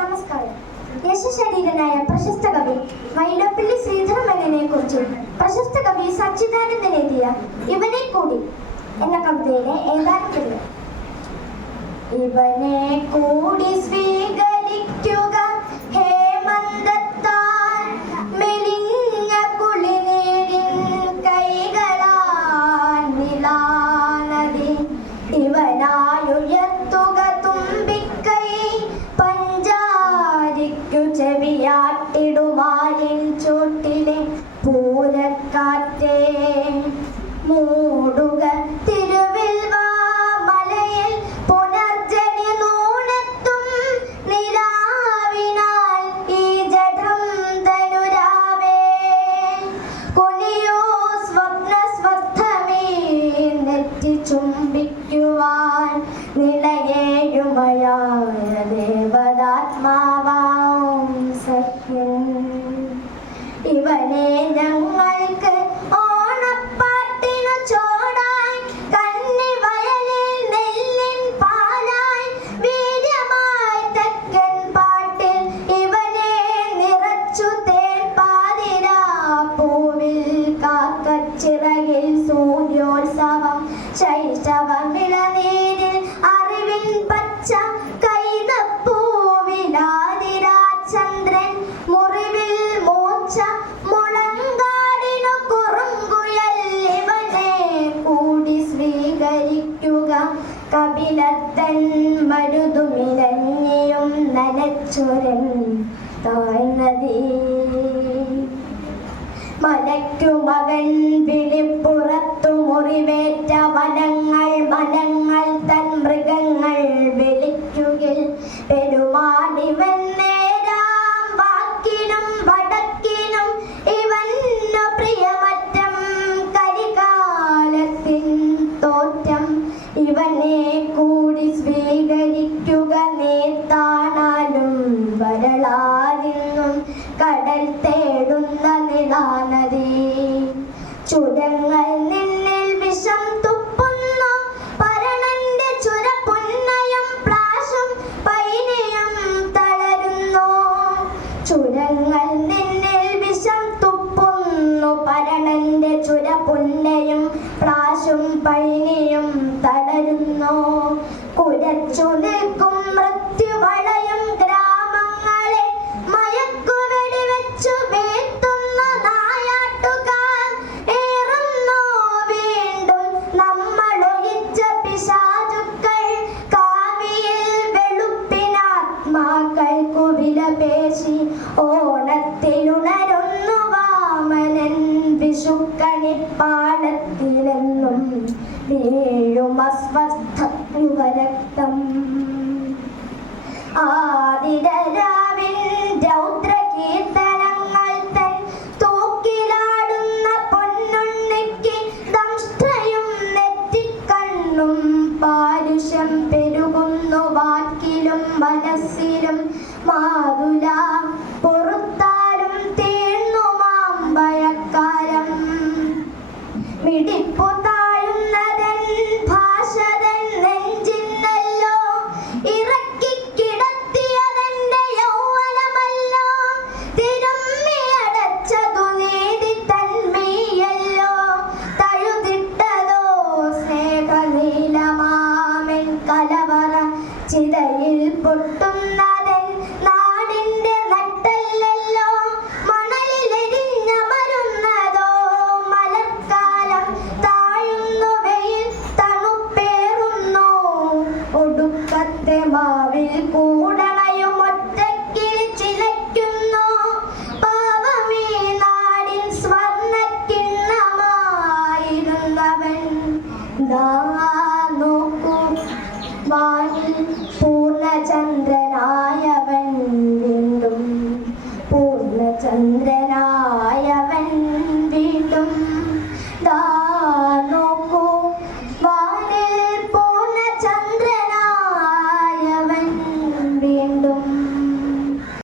നമസ്കാരം. യശശരീരനായ പ്രശസ്ത കവി വൈലോപ്പള്ളി ശ്രീധരമേനനെ കുറിച്ച് പ്രശസ്ത കവി സച്ചിദാനന്ദൻ എഴുതിയ ഇവനെ കൂടി എന്ന കവിതയിലെ ഏതാനും ഇവനെ കൂടി സ്വീകരിക്കുക പൂരക്കാറ്റേ മൂടുക തിരുവിൽവ മലയിൽ പുനർജനി നൂണത്തും നിലാവിനാൽ ഈ ജഠം ധനുരാവേ. കുനിയോ സ്വപ്ന സ്വസ്ഥമേ നെറ്റി ചുംബിക്കുവാൻ നിലയേഴുമയായ ദേവതാത്മാവാം സഖ്യൻ. ഇവനെ ഞങ്ങൾക്ക് ഓണപ്പാട്ടിനു കപിലത്തൻ മരുതുമിരഞ്ഞിയും നനച്ചുരൻ താഴ്ന്നതീ മലയ്ക്കു മകൻ വിളിപ്പുറത്തു മുറിവേറ്റ നിളാനദി ചുരങ്ങൾ നിന്നിൽ വിഷം തുപ്പുന്നു. പരണന്റെ ചുര പുന്നയും പ്ലാശും പൈനയും തളരുന്നു. ചുരങ്ങൾ നിന്നിൽ വിഷം തുപ്പുന്നു. പരണന്റെ ചുര പുന്നയും പ്ലാശും പൈനയും തളരുന്നു. കുരച്ചു വെളുപ്പിനാത്മാക്കൾക്കു വിലപേശി ഓണത്തിലുണരുന്നു വാമനൻ വിഷുക്കണിപ്പാടത്തിലെന്നും വീഴും അസ്വസ്ഥ യുവരക്തം. ആതിരരാവിൻ Mom.